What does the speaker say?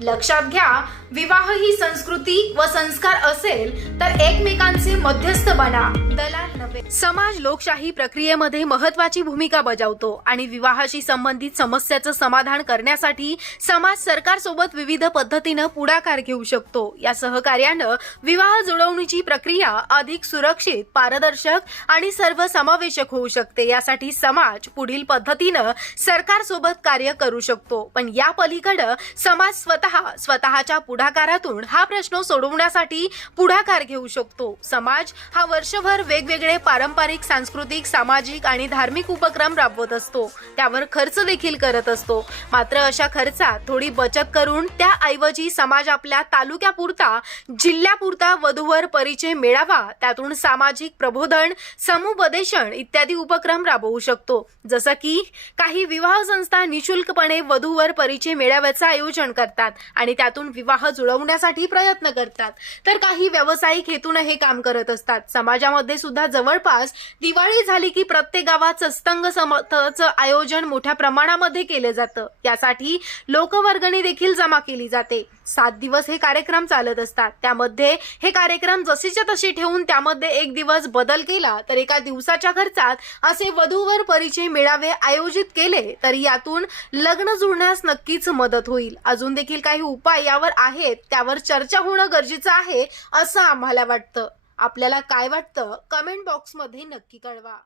लक्षात घ्या विवाह ही संस्कृती व संस्कार असेल तर एकमेकांचे मध्यस्थ बना. दलाल समाज लोकशाही प्रक्रियेमध्ये महत्वाची भूमिका बजावतो आणि विवाहाशी संबंधित समस्याचं समाधान करण्यासाठी समाज सरकारसोबत विविध पद्धतीनं पुढाकार घेऊ शकतो. या सहकार्यानं विवाह जुळवणीची प्रक्रिया अधिक सुरक्षित पारदर्शक आणि सर्व समावेशक होऊ शकते. यासाठी समाज पुढील पद्धतीनं सरकारसोबत कार्य करू शकतो. पण या पलीकडं समाज स्वतः स्वतःच्या पुढाकारातून हा प्रश्न सोडवण्यासाठी पुढाकार घेऊ शकतो. समाज हा वर्षभर वेगवेगळे पारंपरिक सांस्कृतिक सामाजिक आणि धार्मिक उपक्रम राबवत असतो. त्यावर खर्च देखील करत असतो. मात्र अशा खर्चात थोडी बचत करून त्याऐवजी समाज आपल्या तालुक्यापुरता जिल्ह्यापुरता वधूवर परिचय मिळावा त्यातून सामाजिक प्रबोधन समुपदेशन इत्यादी उपक्रम राबवू शकतो. जसं की काही विवाह संस्था निशुल्कपणे वधूवर परिचय मेळाव्याचं आयोजन करतात आणि त्यातून विवाह जुळवण्यासाठी प्रयत्न करतात. तर काही व्यावसायिक हेतून हे काम करत असतात. समाजामध्ये सुद्धा जवळपास दिवाळी झाली की प्रत्येक गावात सस्तंग समर्थचं आयोजन मोठ्या प्रमाणामध्ये केलं जातं. यासाठी लोकवर्गणी देखील जमा केली जाते. सात दिवस हे कार्यक्रम चालत असतात. त्यामध्ये हे कार्यक्रम जसेच्या तसे ठेवून त्यामध्ये एक दिवस बदल केला तर एका दिवसाच्या खर्चात असे वधूवर परिचय मेळावे आयोजित केले तर यातून लग्न जुळण्यास नक्कीच मदत होईल. अजून देखील काही उपाय यावर आहेत. त्यावर चर्चा होणं गरजेचं आहे असं आम्हाला वाटतं. आपल्याला काय वाटतं कमेंट बॉक्समध्ये नक्की कळवा.